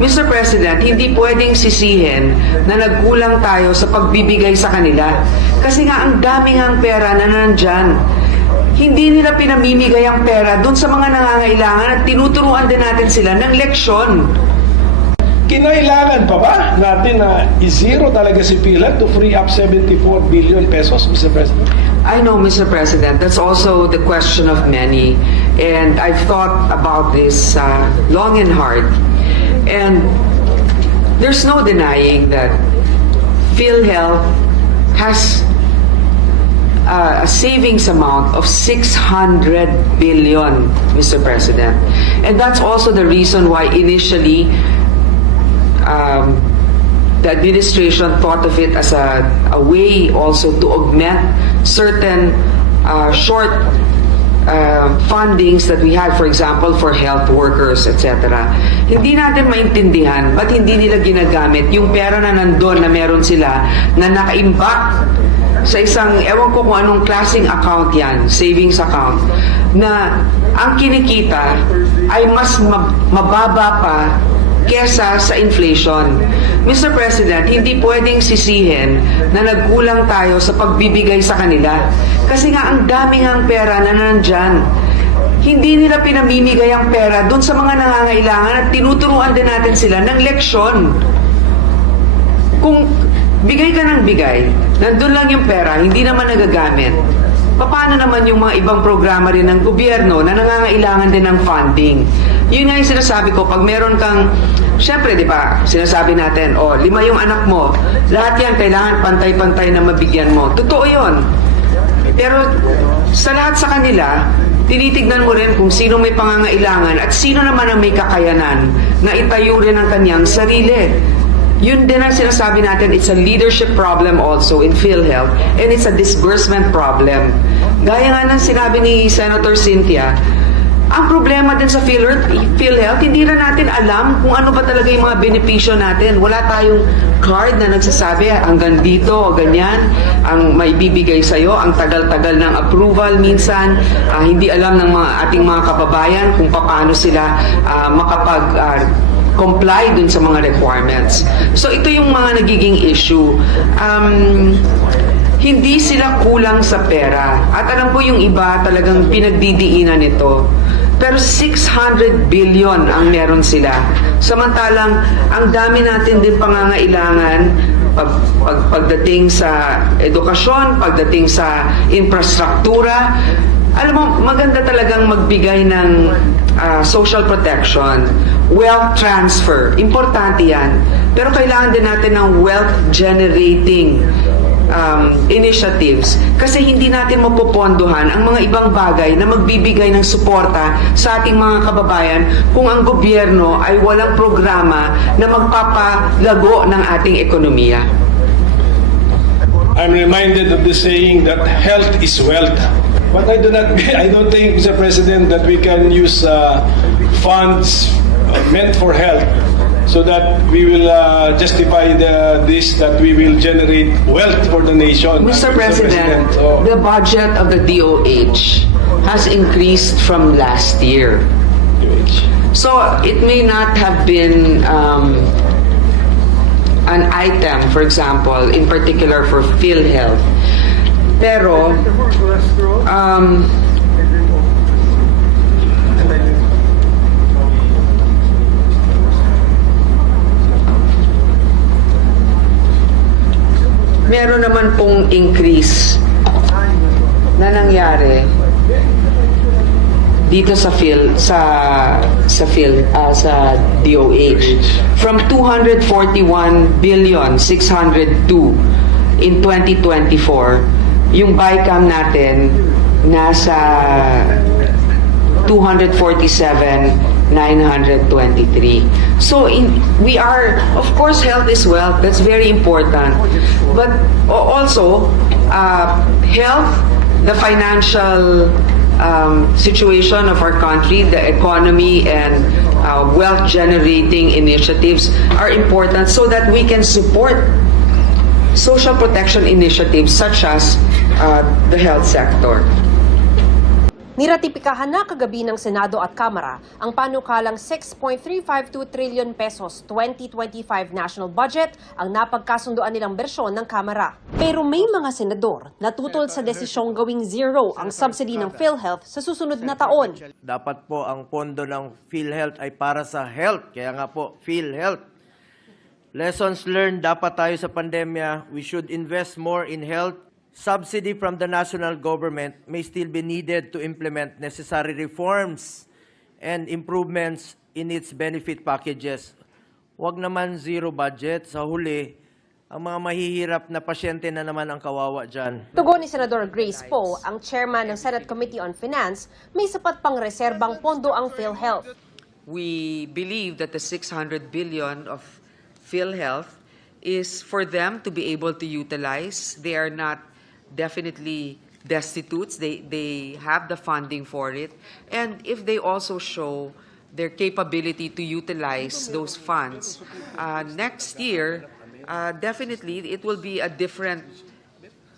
Mr. President, hindi pwedeng sisihin na nagkulang tayo sa pagbibigay sa kanila. Kasi nga ang daming ang pera na nandyan. Hindi nila pinamimigay ang pera doon sa mga nangangailangan at tinuturuan din natin sila ng leksyon. Kinailangan pa ba natin na i-zero talaga si PhilHealth to free up 74 billion pesos, Mr. President? I know, Mr. President, that's also the question of many. And I've thought about this long and hard. And there's no denying that PhilHealth has a savings amount of 600 billion, Mr. President. And that's also the reason why initially the administration thought of it as a way also to augment certain short fundings that we had, for example, for health workers, etc. Hindi natin maintindihan ba't hindi nila ginagamit yung pera na nandun na meron sila na nakaimbak sa isang, ewan ko kung anong klaseng account yan, savings account, na ang kinikita ay mas mababa pa kesa sa inflation. Mr. President, hindi pwedeng sisihin na nagkulang tayo sa pagbibigay sa kanila. Kasi nga ang daming ang pera na nandyan. Hindi nila pinamimigay ang pera doon sa mga nangangailangan at tinuturuan din natin sila ng leksyon. Kung bigay ka ng bigay, nandun lang yung pera, hindi naman nagagamit. Paano naman yung mga ibang programa rin ng gobyerno na nangangailangan din ng funding? Yun nga yung sinasabi ko, pag meron kang, syempre, di ba, sinasabi natin, 5 yung anak mo, lahat yan kailangan pantay-pantay na mabigyan mo. Totoo yun. Pero sa lahat sa kanila, tinitignan mo rin kung sino may pangangailangan at sino naman ang may kakayanan na itayo rin ang kanyang sarili. Yun din ang sinasabi natin, it's a leadership problem also in PhilHealth and it's a disbursement problem. Gaya nga ng sinabi ni Senator Cynthia, ang problema din sa PhilHealth, hindi na natin alam kung ano ba talaga yung mga benepisyo natin. Wala tayong card na nagsasabi hanggang dito o ganyan ang may bibigay sa'yo, ang tagal-tagal ng approval minsan, hindi alam ng ating mga kababayan kung paano sila comply dun sa mga requirements. So ito yung mga nagiging issue. Hindi sila kulang sa pera. At alam ko yung iba talagang pinagdidiinan ito. Pero 600 billion ang meron sila. Samantalang ang dami natin din pangangailangan pagdating sa edukasyon, pagdating sa infrastruktura. Alam mo, maganda talagang magbigay ng social protection, wealth transfer. Importante yan. Pero kailangan din natin ng wealth generating initiatives kasi hindi natin mapopondohan ang mga ibang bagay na magbibigay ng suporta sa ating mga kababayan kung ang gobyerno ay walang programa na magpapalago ng ating ekonomiya. I'm reminded of the saying that health is wealth. But I don't think, Mr. President, that we can use funds meant for health so that we will justify this, that we will generate wealth for the nation. Mr. President, the budget of the DOH has increased from last year. So it may not have been an item, for example, in particular for PhilHealth. Pero, meron naman pong increase na nangyari dito sa DOH from 241 billion 602 in 2024. Yung BICAM natin nasa 247,923. So we are, of course, health is wealth. That's very important. But also, health, the financial situation of our country, the economy, and wealth-generating initiatives are important so that we can support social protection initiatives such as the health sector. Niratipikahan na kagabi ng Senado at Kamara ang panukalang 6.352 trillion pesos 2025 national budget ang napagkasunduan nilang bersyon ng Kamara. Pero may mga senador na tutol sa desisyong gawing zero ang subsidy ng PhilHealth sa susunod na taon. Dapat po ang pondo ng PhilHealth ay para sa health. Kaya nga po, PhilHealth. Lessons learned, dapat tayo sa pandemya. We should invest more in health. Subsidy from the national government may still be needed to implement necessary reforms and improvements in its benefit packages. Huwag naman zero budget. Sa huli, ang mga mahihirap na pasyente na naman ang kawawa dyan. Tugon ni Senador Grace Poe, ang chairman ng Senate Committee on Finance, may sapat pang reserbang pondo ang PhilHealth. We believe that the 600 billion of PhilHealth is for them to be able to utilize. They are not definitely destitutes. They have the funding for it. And if they also show their capability to utilize those funds, next year, definitely it will be a different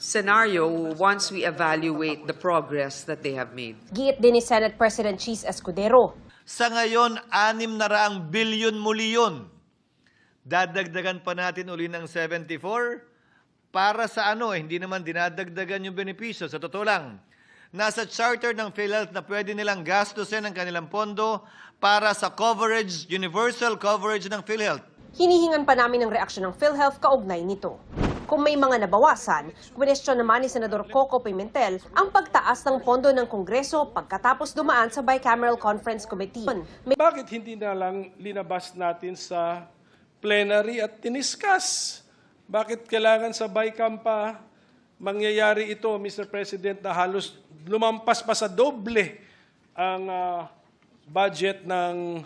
scenario once we evaluate the progress that they have made. Giit din ni Senate President Cheese Escudero. Sa ngayon, 600 bilyon muli yun. Dadagdagan pa natin uli ng 74 para sa hindi naman dinadagdagan yung benepisyo. Sa totoo lang, nasa charter ng PhilHealth na pwede nilang gastusin ang kanilang pondo para sa coverage, universal coverage ng PhilHealth. Hinihingan pa namin ng reaksyon ng PhilHealth kaugnay nito. Kung may mga nabawasan, kwestiyon naman ni Senador Coco Pimentel ang pagtaas ng pondo ng Kongreso pagkatapos dumaan sa Bicameral Conference Committee. Bakit hindi na lang linabas natin sa plenary at tiniskas? Bakit kailangan sa BICAM pa mangyayari ito, Mr. President, na halos lumampas pa sa doble ang budget ng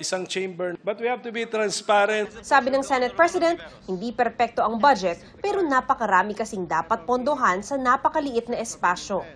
isang chamber? But we have to be transparent. Sabi ng Senate President, hindi perpekto ang budget pero napakarami kasing dapat pondohan sa napakaliit na espasyo.